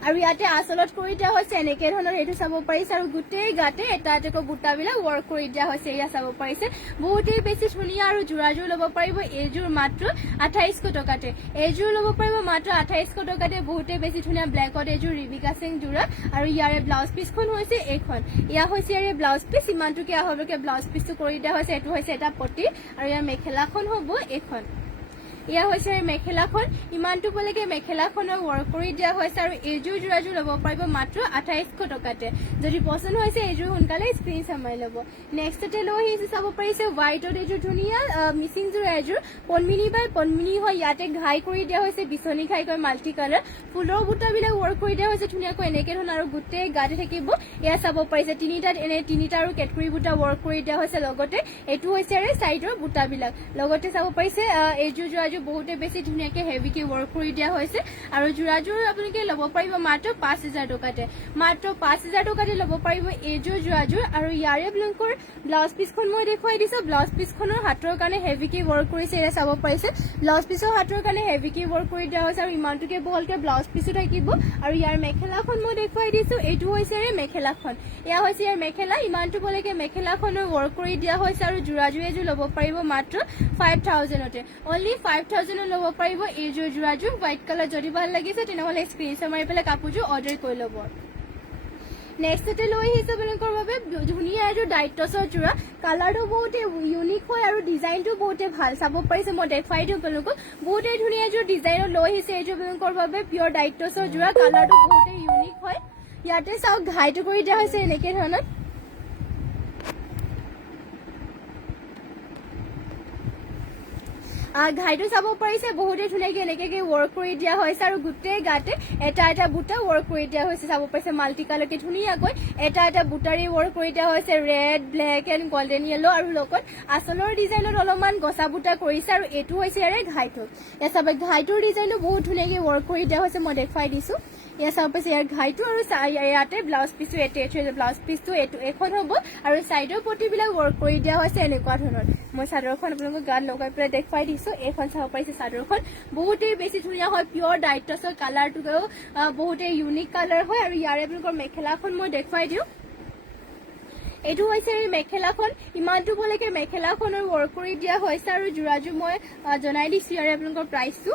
আৰু ইয়াতে আঁচলত কৰি দিয়া হৈছে এনেকে ধৰণৰ এইটো চাব পাৰিছে আৰু গোটেই গাতে এটা এটাকৈ বুটাবিলাক ৱৰ্ক কৰি দিয়া হৈছে এয়া চাব পাৰিছে বহুতেই বেছি ধুনীয়া আৰু যোৰাযোৰ ল'ব পাৰিব এইযোৰ মাত্ৰ 2800 টকাতে এইযোৰ ল'ব পাৰিব মাত্ৰ 2800 টকাতে বহুতেই বেছি ধুনীয়া ব্লেকত এইযোৰ ৰিবিকা সিং যোৰা আৰু ইয়াৰে ব্লাউজ পিছখন হৈছে এইখন ইয়া হৈছে ইয়াৰে ব্লাউজ পিছ ইমানটোকে আহলৈকে ব্লাউজ পিছটো কৰি দিয়া হৈছে এইটো হৈছে এটা পটি আৰু ইয়াৰ মেখেলাখন হ'ব এইখন ইয়া হৈছে মেখেলাখন ইমানটো পলৈকে মেখেলাখনৰ ৱৰ্ক কৰি দিয়া হৈছে আৰু এইযোৰ যোৰাযোৰ ল'ব পাৰিব মাত্ৰ 2800 টকাতে যদি পছন্দ হৈছে এইযোৰ সোনকালে স্ক্ৰীনশ্বট মাৰি ল'ব নেক্সটতে লৈ আহিছে চাব পাৰিছে হোৱাইটত এইযোৰ ধুনীয়া মিচিং যোৰ এযোৰ পন্মিনী বাই পন্মিনী হয় ইয়াতে ঘাই কৰি দিয়া হৈছে বিচনী ঘাইকৈ মাল্টি কালাৰ ফুলৰ বুটাবিলাক ৱৰ্ক কৰি দিয়া হৈছে ধুনীয়াকৈ এনেকে ধৰণৰ আৰু গোটেই গাতে থাকিব এয়া চাব পাৰিছে তিনিটা আৰু কেটকুৰি বুটা ৱৰ্ক কৰি দিয়া হৈছে লগতে এইটো হৈছে চাইডৰ বুটাবিলাক লগতে চাব পাৰিছে এইযোৰ যোৰাযোৰ বহুতে বেছি ধুনীয়াকে হেভিকে ৱৰ্ক কৰি দিয়া হৈছে আৰু যোৰাযোৰ আপোনালোকে ল'ব পাৰিব মাত্ৰ 5000 টকাতে মাত্ৰ 5000 টকাতে ল'ব পাৰিব এইযোৰ যোৰাযোৰ আৰু ইয়াৰে আপোনালোকৰ ব্লাউজ পিছখন মই দেখুৱাই দিছো ব্লাউজ পিছখনৰ হাতৰ কাৰণে হেভিকে ৱৰ্ক কৰিছে এয়া চাব পাৰিছে ব্লাউজ পিছৰ হাতৰ কাৰণে হেভিকে ৱৰ্ক কৰি দিয়া হৈছে আৰু ইমানটোকে বহলকে ব্লাউজ পিছো থাকিব আৰু ইয়াৰ মেখেলাখন মই দেখুৱাই দিছো এইটো হৈছে মেখেলাখন এয়া হৈছে ইয়াৰ মেখেলা ইমানটো বলৈকে মেখেলাখনৰ ৱৰ্ক কৰি দিয়া হৈছে আৰু যোৰাযোৰ এযোৰ ল'ব পাৰিব মাত্ৰ 5000তে অনলি 5000 ল'ব পাৰিব এইযোৰ যোৰাযোৰ হোৱাইট কালাৰ যদি ভাল লাগিছে তেনেহ'লে স্ক্ৰীনশ্বট মাৰি পেলাই কাপোৰযোৰ অৰ্ডাৰ কৰি ল'ব নেক্সটতে লৈ আহিছে আপোনালোকৰ বাবে ধুনীয়া এযোৰ ডাইটছৰ যোৰা কালাৰটো বহুতে ইউনিক হয় আৰু ডিজাইনটো বহুতে ভাল চাব পাৰিছে মই দেখুৱাই দিওঁ আপোনালোকক বহুতে ধুনীয়া এযোৰ ডিজাইনত লৈ আহিছে এইযোৰ আপোনালোকৰ বাবে পিয়ৰ ডাইটছৰ যোৰা কালাৰটো বহুতে ইউনিক হয় ইয়াতে চাওক ঘাইটো কৰি দিয়া হৈছে এনেকে ধৰণৰ ঘাইটো চাব পাৰিছে বহুতে ধুনীয়াকৈ এনেকৈ ৱৰ্ক কৰি দিয়া হৈছে আৰু গোটেই গাতে এটা এটা বুটা ৱৰ্ক কৰি দিয়া হৈছে চাব পাৰিছে মাল্টি কালাৰকে ধুনীয়াকৈ এটা এটা বুটাৰী ৱৰ্ক কৰি দিয়া হৈছে red black and golden yellow আৰু লগত আচলৰ ডিজাইনত অলপমান গছা বুটা কৰিছে আৰু এইটো হৈছে ইয়াৰে ঘাইটো ইয়াত চাব ঘাইটোৰ ডিজাইনটো বহুত ধুনীয়াকৈ ৱৰ্ক কৰি দিয়া হৈছে মই দেখুৱাই দিছোঁ ইয়াত চাব পাৰিছে ইয়াৰ ঘাইটো আৰু ইয়াতে ব্লাউজ পিচটো এটেচ হৈছে ব্লাউজ পিচটো এইটো এখন হ'ব আৰু ছাইডৰ পটিবিলাক ৱৰ্ক কৰি দিয়া হৈছে এনেকুৱা ধৰণৰ মই চাদৰখন আপোনালোকক গাত লগাই পেলাই দেখুৱাই দিছোঁ এইখন চাব পাৰিছে চাদৰখন বহুতেই বেছি ধুনীয়া হয় পিয়ৰ ডাইটছৰ কালাৰটোও বহুতেই ইউনিক কালাৰ হয় আৰু ইয়াৰে আপোনালোকৰ মেখেলাখন মই দেখুৱাই দিওঁ এইটো হৈছে মেখেলাখন ইমানটো বলৈকে মেখেলাখনৰ ৱৰ্ক কৰি দিয়া হৈছে আৰু যোৰাযোৰ মই জনাই দিছোঁ ইয়াৰে আপোনালোকৰ প্ৰাইচটো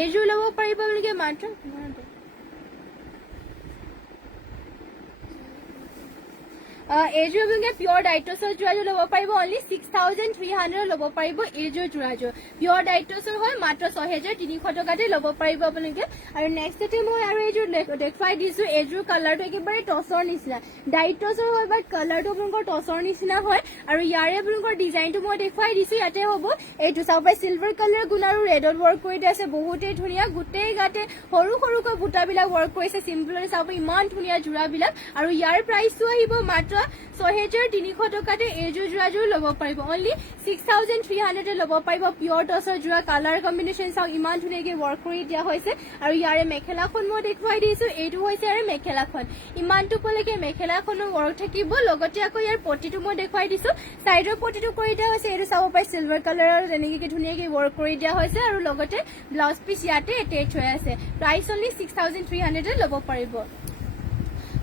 এইযোৰ ল'ব পাৰিব আপোনালোকে মাত্ৰ এইযোৰ আপোনালোকে পিয়ৰ ডাইটছৰ যোৰাযোৰ ল'ব পাৰিব অনলি 6,300 ল'ব পাৰিব এইযোৰ যোৰাযোৰ পিয়ৰ ডাইটছৰ হয় মাত্ৰ 6,300 টকাতে ল'ব পাৰিব আপোনালোকে আৰু নেক্সটতে মই আৰু এইযোৰ দেখুৱাই দিছোঁ এইযোৰ কালাৰটো একেবাৰে টচৰ নিচিনা ডাইটছৰ হয় বাট কালাৰটো আপোনালোকৰ টচৰ নিচিনা হয় আৰু ইয়াৰে আপোনালোকৰ ডিজাইনটো মই দেখুৱাই দিছোঁ ইয়াতে হ'ব এইটো চাব পাই চিলভাৰ কালাৰ গুণ আৰু ৰেডত ৱৰ্ক কৰি দিয়া আছে বহুতেই ধুনীয়া গোটেই গাতে সৰু সৰুকৈ বুটাবিলাক ৱৰ্ক কৰিছে চিম্পলৰে চাব ইমান ধুনীয়া যোৰাবিলাক আৰু ইয়াৰ প্ৰাইচটো আহিব মাত্ৰ 6,300 টকাতে এইযোৰ যোৰাযোৰ ল'ব পাৰিব অনলি 6,300 ল'ব পাৰিব পিয়ৰ টচৰ যোৰা কালাৰ কম্বিনেশ্যন চাওক ইমান ধুনীয়াকৈ ৱৰ্ক কৰি দিয়া হৈছে আৰু ইয়াৰে মেখেলাখন মই দেখুৱাই দিছোঁ এইটো হৈছে ইয়াৰে মেখেলাখন ইমানটো পলৈকে মেখেলাখনৰ ৱৰ্ক থাকিব লগতে আকৌ ইয়াৰ পটিটো মই দেখুৱাই দিছোঁ চাইডৰ পটিটো কৰি দিয়া হৈছে এইটো চাব পাৰি চিলভাৰ কালাৰৰ তেনেকৈ ধুনীয়াকৈ ৱৰ্ক কৰি দিয়া হৈছে আৰু লগতে ব্লাউজ পিচ ইয়াতে এটেচ হৈ আছে প্ৰাইচ অনলি 6,300 ল'ব পাৰিব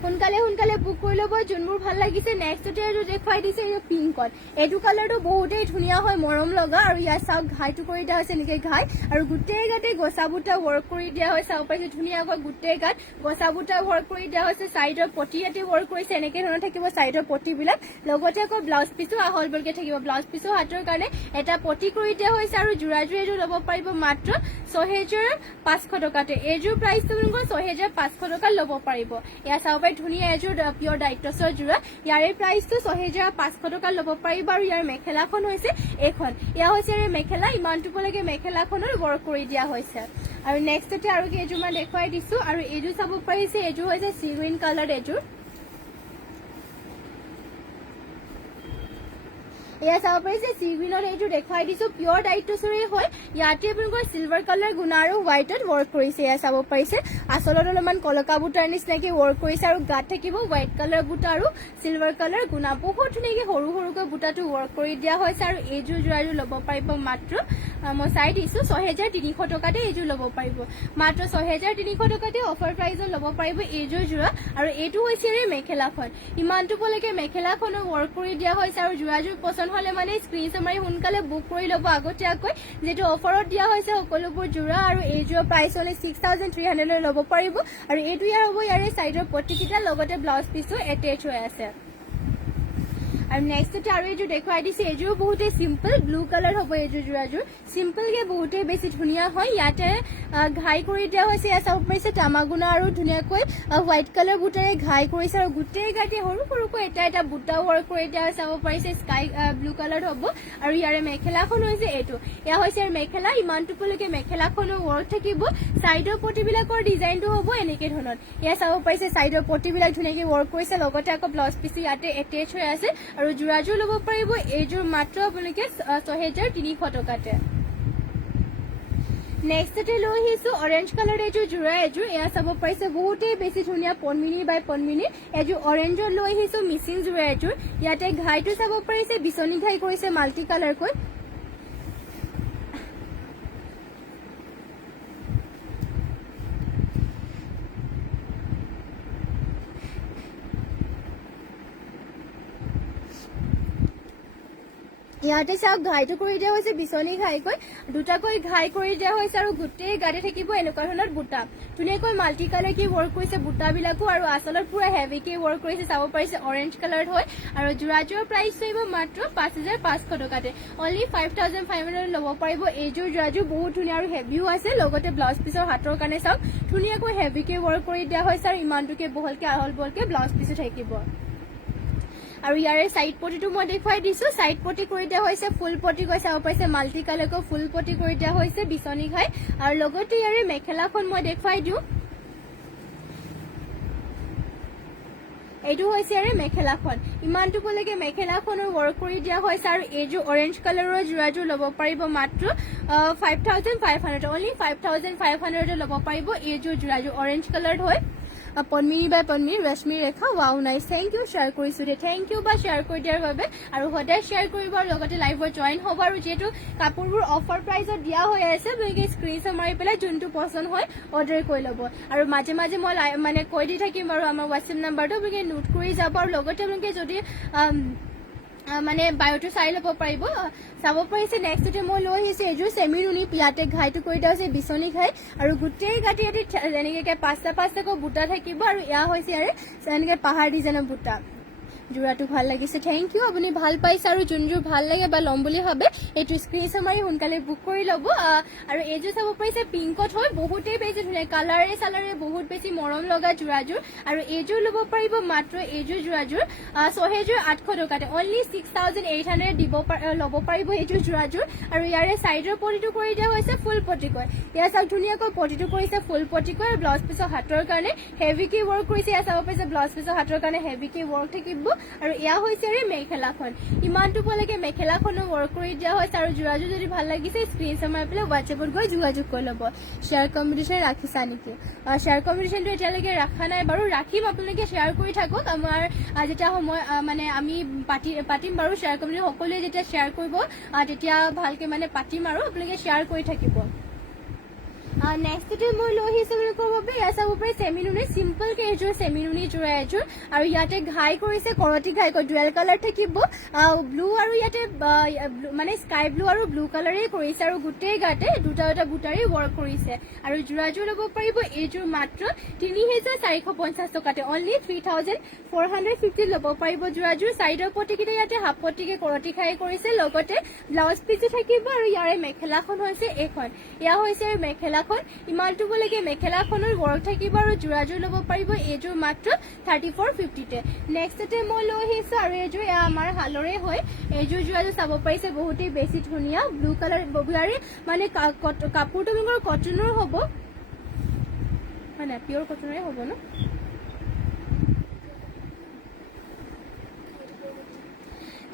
সোনকালে সোনকালে বুক কৰি ল'ব যোনবোৰ ভাল লাগিছে নেক্সটতে আৰু দেখুৱাই দিছে এই পিংকত এইটো কালাৰটো বহুতেই ধুনীয়া হয় মৰম লগা আৰু ইয়াৰ চাওক ঘাইটো কৰি দিয়া হৈছে এনেকৈ ঘাই আৰু গোটেই গাতে গছা বুটা ৱৰ্ক কৰি দিয়া হৈছে চাব পাৰিছে ধুনীয়াকৈ গোটেই গাত গছা বুটা ৱৰ্ক কৰি দিয়া হৈছে চাইডৰ পটি ইয়াতে ৱৰ্ক কৰিছে এনেকৈ ধৰণৰ থাকিব চাইডৰ পটিবিলাক লগতে আকৌ ব্লাউজ পিচো আহল বলকৈ থাকিব ব্লাউজ পিচো হাতৰ কাৰণে এটা পটি কৰি দিয়া হৈছে আৰু যোৰাযোৰ এইযোৰ ল'ব পাৰিব মাত্ৰ 6,500 টকাতে এইযোৰ প্ৰাইচটো আপোনালোকৰ 6,500 টকাত ল'ব পাৰিব ইয়াৰ চাব পাৰি ধুনীয়া এযোৰ পিয়ৰ ডাইটছৰ যোৰা ইয়াৰে প্ৰাইচটো 6,500 টকা ল'ব পাৰিব আৰু ইয়াৰ মেখেলাখন হৈছে এইখন এয়া হৈছে ইয়াৰে মেখেলা ইমানটো পলৈকে মেখেলাখনৰ ৱৰ্ক কৰি দিয়া হৈছে আৰু নেক্সটতে আৰু কেইযোৰমান দেখুৱাই দিছোঁ আৰু এইযোৰ চাব পাৰিছে এইযোৰ হৈছে চি গ্ৰীণ কালাৰ এইযোৰ এয়া চাব পাৰিছে চি গ্ৰীণত এইযোৰ দেখুৱাই দিছোঁ পিয়ৰ ডাইটছৰে হয় ইয়াতে আপোনালোকৰ চিলভাৰ কালাৰ গুণা আৰু হোৱাইটত ৱৰ্ক কৰিছে এয়া চাব পাৰিছে আচলত অলপমান কলকা বুটাৰ নিচিনাকৈ ৱৰ্ক কৰিছে আৰু গাত থাকিব হোৱাইট কালাৰ বুটা আৰু চিলভাৰ কালাৰ গুণা বহুত ধুনীয়াকৈ সৰু সৰুকৈ বুটাটো ৱৰ্ক কৰি দিয়া হৈছে আৰু এইযোৰ যোৰাযোৰ ল'ব পাৰিব মাত্ৰ মই চাই দিছোঁ 6,300 টকাতে এইযোৰ ল'ব পাৰিব মাত্ৰ 6,300 টকাতে অফাৰ প্ৰাইজত ল'ব পাৰিব এইযোৰ যোৰা আৰু এইটো হৈছে মেখেলাখন ইমানটো পলৈকে মেখেলাখনো ৱৰ্ক কৰি দিয়া হৈছে আৰু যোৰাযোৰ পচন্দ হলে মানে স্ক্ৰীনশ্বট মাৰি সোনকালে বুক কৰি ল'ব আগতীয়াকৈ যেটো অফাৰত দিয়া হৈছে সকলোবোৰ যোৰা আৰু এইযোৰ প্ৰাইচ হলে 6,300 ল'ব পাৰিব আৰু এইটো ইয়াৰ হ'ব ইয়াৰে চাইডৰ পটিকেইটা লগতে ব্লাউজ পিচো এটেচ হৈ আছে আৰু নেক্সটতে আৰু এইযোৰ দেখুৱাই দিছে এইযোৰ বহুতেই চিম্পল ব্লু কালাৰ হ'ব এইযোৰ যোৰাযোৰ চিম্পলকৈ বহুতেই বেছি ধুনীয়া হয় ইয়াতে ঘাই কৰি দিয়া হৈছে ইয়াত চাব পাৰিছে তামাগুনা আৰু ধুনীয়াকৈ হোৱাইট কালাৰ বুটাৰে ঘাই কৰিছে আৰু গোটেই গাতে সৰু সৰুকৈ এটা এটা বুটা ৱৰ্ক কৰি দিয়া চাব পাৰিছে স্কাই ব্লু কালাৰ হ'ব আৰু ইয়াৰে মেখেলাখন হৈছে এইটো এয়া হৈছে ইয়াৰ মেখেলা ইমানটো পলৈকে মেখেলাখনৰ ৱৰ্ক থাকিব চাইডৰ পটিবিলাকৰ ডিজাইনটো হ'ব এনেকৈ ধৰণৰ এয়া চাব পাৰিছে চাইডৰ পটিবিলাক ধুনীয়াকৈ ৱৰ্ক কৰিছে লগতে আকৌ ব্লাউজ পিচো ইয়াতে এটেচ হৈ আছে আৰু যোৰাযোৰ ল'ব পাৰিব এইযোৰ মাত্ৰ আপোনালোকে 6,300 টকাতে নেক্সটতে লৈ আহিছোঁ অৰেঞ্জ কালাৰ এইযোৰ যোৰা এযোৰ এয়া চাব পাৰিছে বহুতেই বেছি ধুনীয়া পদ্মিনী বাই পদ্মিনী এযোৰ অৰেঞ্জত লৈ আহিছোঁ মিচিং যোৰা এযোৰ ইয়াতে ঘাইটো চাব পাৰিছে বিচনী ঘাই কৰিছে মাল্টি কালাৰকৈ ইয়াতে চাওক ঘাইটো কৰি দিয়া হৈছে বিচনী ঘাইকৈ দুটাকৈ ঘাই কৰি দিয়া হৈছে আৰু গোটেই গাতে থাকিব এনেকুৱা ধৰণৰ বুটা ধুনীয়াকৈ মাল্টি কালাৰকৈ ৱৰ্ক কৰিছে বুটাবিলাকো আৰু আচলত পুৰা হেভিকৈ ৱৰ্ক কৰিছে চাব পাৰিছে অৰেঞ্জ কালাৰত হয় আৰু যোৰাযোৰৰ প্ৰাইচ আহিব মাত্ৰ 5,500 টকাতে অনলি 5,500 ল'ব পাৰিব এইযোৰ যোৰাযোৰ বহুত ধুনীয়া আৰু হেভিও আছে লগতে ব্লাউজ পিচৰ হাতৰ কাৰণে চাওক ধুনীয়াকৈ হেভিকৈ ৱৰ্ক কৰি দিয়া হৈছে আৰু ইমানটোকে বহলকৈ আহল বহলকৈ ব্লাউজ পিচো থাকিব আৰু ইয়াৰে সাইড পটিটো মই দেখাই দিছো সাইড পটি কৰি দিয়া হৈছে ফুল পটি কৈ চাব পাইছে মাল্টি কালাৰকৈ ফুল পটি কৰি দিয়া হৈছে বিচনী ঘাই আৰু লগতে ইয়াৰে মেখেলাখন মই দেখাই দিও এইটো হৈছে আৰু মেখেলাখন ইমানটো কলৈকে মেখেলাখনৰ ওয়াৰ্ক কৰি দিয়া হৈছে আৰু এইটো অৰেঞ্জ কালাৰৰ জোৰাজোৰ ল'ব পাৰিব মাত্ৰ 5500 only 5500 ল'ব পাৰিব এইটো জোৰাজোৰ অৰেঞ্জ কালাৰ হয় পন্মিনী বাই Padmini Rashmi Rekha wow nice thank you share কৰিছো দে থ্যাংক ইউ বা শেয়াৰ কৰি দিয়াৰ বাবে আৰু সদায় শেয়াৰ কৰিব আৰু লগতে লাইভত জয়েন হ'ব আৰু যেটো কাপোৰবোৰ অফাৰ প্ৰাইজত দিয়া হৈ আছে আপোনালোকে স্ক্ৰিনশ্বট মাৰি পেলাই যোনটো পছন্দ হয় অৰ্ডাৰ কৰি ল'ব আৰু মাজে মাজে মই মানে কৈ দি থাকিম আৰু আমাৰ WhatsApp নাম্বাৰটো আপোনালোকে নোট কৰি যাব আৰু লগতে আপোনালোকে যদি মানে বায়োটো চাই ল'ব পাৰিব চাব পাৰিছে নেক্সটতে মই লৈ আহিছো এযোৰ চেমিৰুনি পিয়াতে ঘাইটো কৰি দিয়া হৈছে বিচনী ঘাই আৰু গোটেই গাটি গাটি যেনেকে পাঁচটাকৈ বুটা থাকিব আৰু এয়া হৈছে আৰু যেনেকে পাহাৰ ডিজাইনৰ বুটা জোৰাটো ভাল লাগিছে থ্যাংক ইউ আপুনি ভাল পাইছে আৰু যোনযোৰ ভাল লাগে বা ল'ম বুলি ভাবে এইটো স্ক্ৰিনশ্বট মাৰি সোনকালে বুক কৰি ল'ব আৰু এইযোৰ চাব পাৰিছে পিংকত হয় বহুতেই বেছি ধুনীয়া কালাৰে চালাৰে বহুত বেছি মৰম লগা জোৰাযোৰ আৰু এইযোৰ ল'ব পাৰিব মাত্ৰ এইযোৰ জোৰাযোৰ 6800 টকাতে অনলি 6800 দিব ল'ব পাৰিব এইযোৰ জোৰাযোৰ আৰু ইয়াৰে সাইডৰ পটিটো কৰি দিয়া হৈছে ফুল পটিকৈ ইয়াৰ চাওক ধুনীয়াকৈ পটিটো কৰিছে ফুল পটিকৈ আৰু ব্লাউজ পিছৰ হাতৰ কাৰণে হেভিকে ওয়াৰ্ক কৰিছে ইয়াৰ চাব পাৰিছে ব্লাউজ পিছৰ হাতৰ কাৰণে হেভিকে ওয়াৰ্ক থাকিব আৰু এয়া হৈছে ৰে মেখেলাখন ইমানটো পলৈকে মেখেলাখনৰ ওয়াৰ্ক কৰি দিয়া হৈছে আৰু জোৰাজোৰ যদি ভাল লাগিছে স্ক্ৰিনশ্বট মাৰি পেলাই WhatsAppত গৈ যোগাযোগ কৰি ল'ব শেয়াৰ কম্পিটিশন ৰাখিছা নেকি শেয়াৰ কম্পিটিশনটো এতিয়ালৈকে ৰাখা নাই বাৰু ৰাখিম আপোনালোকে শেয়াৰ কৰি থাকক আমাৰ যেতিয়া সময় মানে আমি পাতিম বাৰু শেয়াৰ কম্পিটিশন সকলোৱে যেতিয়া শেয়াৰ কৰিব তেতিয়া ভালকে মানে পাতিম আৰু আপোনালোকে শেয়াৰ কৰি থাকিব নেক্সটতে মই লৈ আহিছো বুলি ক'ব বাবে ইয়াত চাব পাৰি চেমিনুনি সিম্পল কে এযোৰ চেমিনুনি জোৰা এযোৰ আৰু ইয়াতে ঘাই কৰিছে কৰতি ঘাই কৈ ডুৱেল কালাৰ থাকিব ব্লু আৰু ইয়াতে মানে স্কাই ব্লু আৰু ব্লু কালাৰে কৰিছে আৰু গোটেই গাতে দুটা বুটাৰে ওয়াৰ্ক কৰিছে আৰু জোৰাজোৰ ল'ব পাৰিব এইযোৰ মাত্ৰ 3450 টকাতে অনলি 3450 ল'ব পাৰিব জোৰাজোৰ সাইডৰ পটিকিটা ইয়াতে হাফ পটিকে কৰতি ঘাই কৰিছে লগতে ব্লাউজ পিচি থাকিব আৰু ইয়াৰে মেখেলাখন হৈছে এইখন ইয়া হৈছে মেখেলা ইমানটো বলৈকে মেখেলাখনৰ ওয়াৰ্ক থাকিব আৰু জোৰাজোৰ ল'ব পাৰিব এইযোৰ মাত্ৰ 3450 তে নেক্সটতে মই লৈ আহিছো আৰু এইযোৰ আমাৰ হালৰে হয় এইযোৰ জোৰাজোৰ চাব পাৰিছে বহুতেই বেছি ধুনীয়া ব্লু কালাৰ ববিয়াৰে মানে কাপোৰটো মোৰ কটনৰ হ'ব মানে পিওৰ কটনৰে হ'ব ন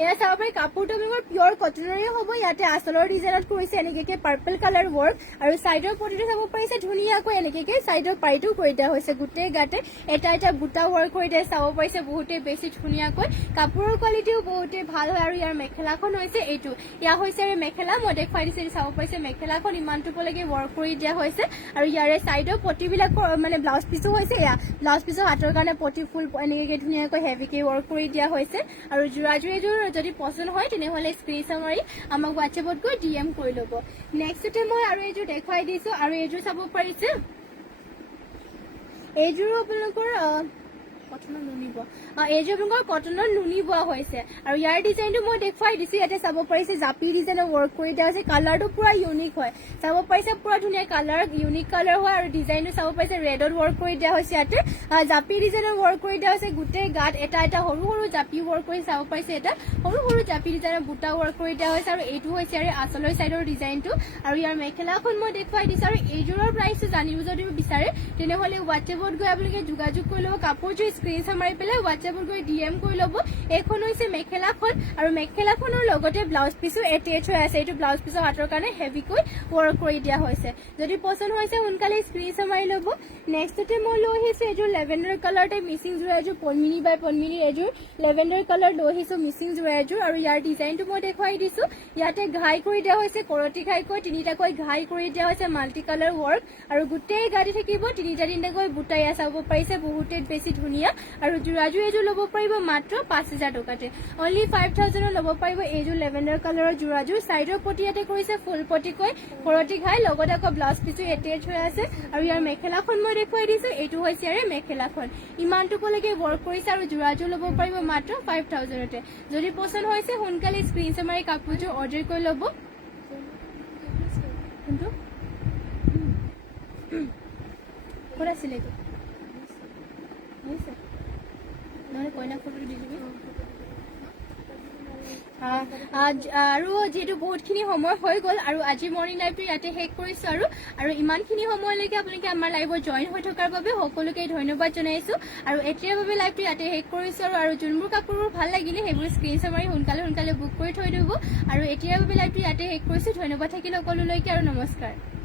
এয়া চাব পাৰি কাপোৰটো মোৰ পিওৰ কটনৰে হ'ব ইয়াতে আচলৰ ডিজাইনত কৰিছে এনেকে পাৰ্পল কালাৰ ওয়াৰ্ক আৰু সাইডৰ পটিটো চাব পাৰিছে ধুনীয়াকৈ এনেকে সাইডৰ পাইটো কৰি দিয়া হৈছে গোটেই গাতে এটা বুটা ওয়াৰ্ক কৰি দিয়া চাব পাৰিছে বহুতে বেছি ধুনীয়াকৈ কাপোৰৰ কোৱালিটিও বহুতে ভাল হয় আৰু ইয়াৰ মেখেলাখন হৈছে এইটো ইয়া হৈছে মেখেলা মই দেখাই দিছে চাব পাৰিছে মেখেলাখন ইমানটো পলৈকে ওয়াৰ্ক কৰি দিয়া হৈছে আৰু ইয়াৰে সাইডৰ পটিবিলাক মানে ব্লাউজ পিচো হৈছে ইয়া ব্লাউজ পিচৰ হাতৰ কাৰণে পটি ফুল এনেকে ধুনীয়াকৈ হেভিকে ওয়াৰ্ক কৰি দিয়া হৈছে আৰু জোৰাজোৰ এযোৰ যদি পছন্দ হয় তেনেহলে স্ক্ৰিনশ্বট মাৰি আমাক WhatsAppত গৈ DM কৰি ল'ব নেক্সটতে মই আৰু এইযোৰ দেখাই দিছো আৰু এইযোৰ চাব পাৰিছে এইযোৰ আপোনালোকৰ কটনৰ নুনি বোৱা এইযোৰ আপোনালোকৰ কটনৰ নুনি বোৱা হৈছে আৰু ইয়াৰ ডিজাইনটো মই দেখাই দিছো ইয়াতে চাব পাৰিছে জাপি ডিজাইনৰ ওয়াৰ্ক কৰি দিয়া হৈছে কালাৰটো পুৰা ইউনিক হয় চাব পাৰিছে পুৰা ধুনীয়া কালাৰ ইউনিক কালাৰ হয় আৰু ডিজাইনটো চাব পাৰিছে ৰেডত ওয়াৰ্ক কৰি দিয়া হৈছে ইয়াতে জাপি ডিজাইনৰ ওয়াৰ্ক কৰি দিয়া হৈছে গোটেই গাত এটা সৰু সৰু জাপি ওয়াৰ্ক কৰি চাব পাৰিছে এটা সৰু জাপি ডিজাইনৰ বুটা ওয়াৰ্ক কৰি দিয়া হৈছে আৰু এইটো হৈছে আৰু আচলৰ সাইডৰ ডিজাইনটো আৰু ইয়াৰ মেখেলাখন মই দেখাই দিছো আৰু এইযোৰৰ প্ৰাইসটো জানিব যদি বিচাৰে তেনেহলে WhatsAppত গৈ আপোনালোকে যোগাযোগ কৰি ল'ব কাপোৰযোৰ স্ক্ৰিনশ্বট মাৰি পেলাই WhatsAppত গৈ DM কৰি ল'ব এইখন হৈছে মেখেলাখন আৰু মেখেলাখনৰ লগতে ব্লাউজ পিচো এটেচ হৈ আছে এইটো ব্লাউজ পিচৰ হাতৰ কাৰণে হেভিকৈ ওয়াৰ্ক কৰি দিয়া হৈছে যদি পছন্দ হৈছে সোনকালে স্ক্ৰিনশ্বট মাৰি ল'ব নেক্সটতে মই লৈ আহিছো এইযোৰ লেভেণ্ডাৰ কালাৰতে মিচিং জোৰা এযোৰ পন্মিনী বাই পন্মিনী এযোৰ লেভেণ্ডাৰ কালাৰ লৈ আহিছো মিচিং জোৰা এযোৰ আৰু ইয়াৰ ডিজাইনটো মই দেখাই দিছো ইয়াতে ঘাই কৰি দিয়া হৈছে কৰতি ঘাইকৈ তিনিটাকৈ ঘাই কৰি দিয়া হৈছে মাল্টি কালাৰ ওয়াৰ্ক আৰু গোটেই গাড়ী থাকিব তিনিটাকৈ বুটাই চাব পাৰিছে বহুতে বেছি ধুনীয়া আৰু জোৰাজোৰ এযোৰ ল'ব পাৰিব মাত্ৰ 5000 টকাতে অনলি 5000 ল'ব পাৰিব এইযোৰ লেভেণ্ডাৰ কালাৰৰ জোৰাজোৰ সাইডৰ পটি ইয়াতে কৰিছে ফুল পটিকৈ কৰতি ঘাই লগতে আকৌ ব্লাউজ পিচো এটেচ হৈ আছে আৰু ইয়াৰ মেখেলাখন মই দেখাই দিছো এইটো হৈছে আৰু মেখেলাখন ইমানটো পলৈকে ওয়াৰ্ক কৰিছে আৰু জোৰাজোৰ ল'ব পাৰিব মাত্ৰ 5000 তে যদি পছন্দ হৈছে সোনকালে স্ক্ৰিনশ্বট মাৰি কাপোৰযোৰ অৰ্ডাৰ কৰি ল'ব কিন্তু ক'ত আছিলে এইটো নহ'লে কইনা ফটো দি দিবি আৰু যিহেতু বহুতখিনি সময় হৈ গ'ল আৰু আজি মৰ্ণিং লাইভটো ইয়াতে শেষ কৰিছোঁ আৰু ইমানখিনি সময়লৈকে আপোনালোকে আমাৰ লাইভত জইন হৈ থকাৰ বাবে সকলোকে ধন্যবাদ জনাইছোঁ আৰু এতিয়াৰ বাবে লাইভটো ইয়াতে শেষ কৰিছোঁ আৰু যোনবোৰ কাপোৰবোৰ ভাল লাগিলে সেইবোৰ স্ক্ৰীনশ্বট মাৰি সোনকালে বুক কৰি থৈ দিব আৰু এতিয়াৰ বাবে লাইভটো ইয়াতে শেষ কৰিছোঁ ধন্যবাদ থাকিল সকলোলৈকে আৰু নমস্কাৰ